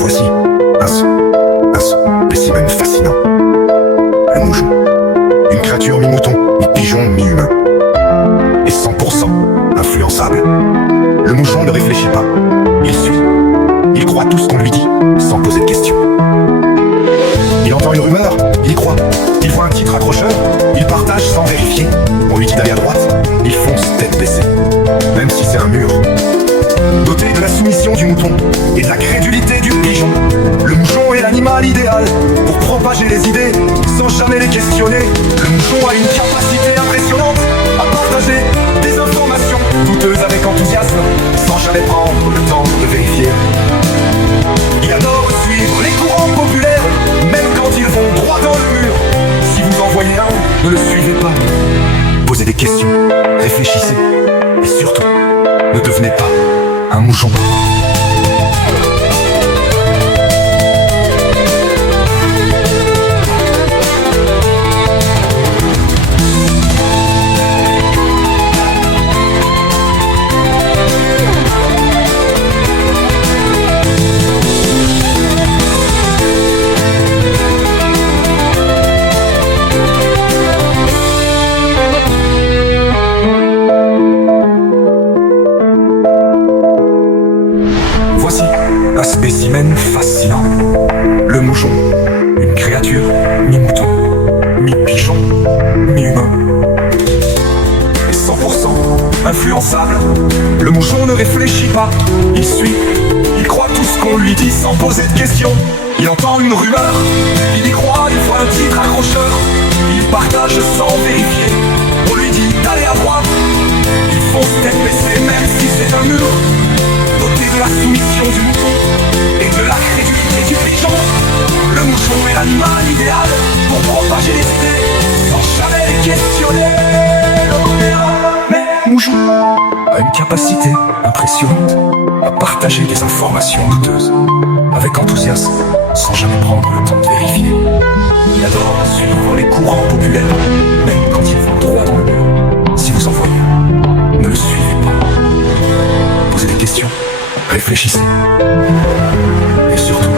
Voici un spécimen fascinant. Le moujon. Une créature mi-mouton, mi-pigeon, mi-humain. Et 100% influençable. Le moujon ne réfléchit pas, il suit. Il croit tout ce qu'on lui dit, sans poser de questions. Il entend une rumeur, il y croit. Il voit un titre accrocheur, il partage sans vérifier. On lui dit d'aller à droite, il fonce tête baissée. Même si c'est un mur. Doté de la soumission du mouton et de la crédulité du pigeon, le moujon est l'animal idéal pour propager les idées sans jamais les questionner. Le moujon a une capacité impressionnante à partager des informations douteuses avec enthousiasme sans jamais prendre le temps de vérifier. Il adore suivre les courants populaires, même quand ils vont droit dans le mur. Si vous en voyez un, ne le suivez pas. Posez des questions, réfléchissez et surtout, ne devenez pas un moujon. Voici un spécimen fascinant. Le moujon, une créature mi-mouton, mi-pigeon, mi-humain. Et 100% influençable. Le moujon ne réfléchit pas, il suit. Il croit tout ce qu'on lui dit sans poser de questions. Il entend une rumeur, il y croit, il voit un titre accrocheur. Il partage sans vérifier. On lui dit d'aller à droite, il fonce tête baissée même si c'est un mur. Doté de la soumission du mouton et de la crédulité du pigeon, le moujon est l'animal idéal pour propager les idées sans jamais les questionner. Mais le moujon a une capacité impressionnante à partager des informations douteuses avec enthousiasme sans jamais prendre le temps de vérifier. Il adore suivre les courants populaires, même quand ils vont droit dans le mur. Si vous en voyez un, ne le suivez pas. Posez des questions, réfléchissez et surtout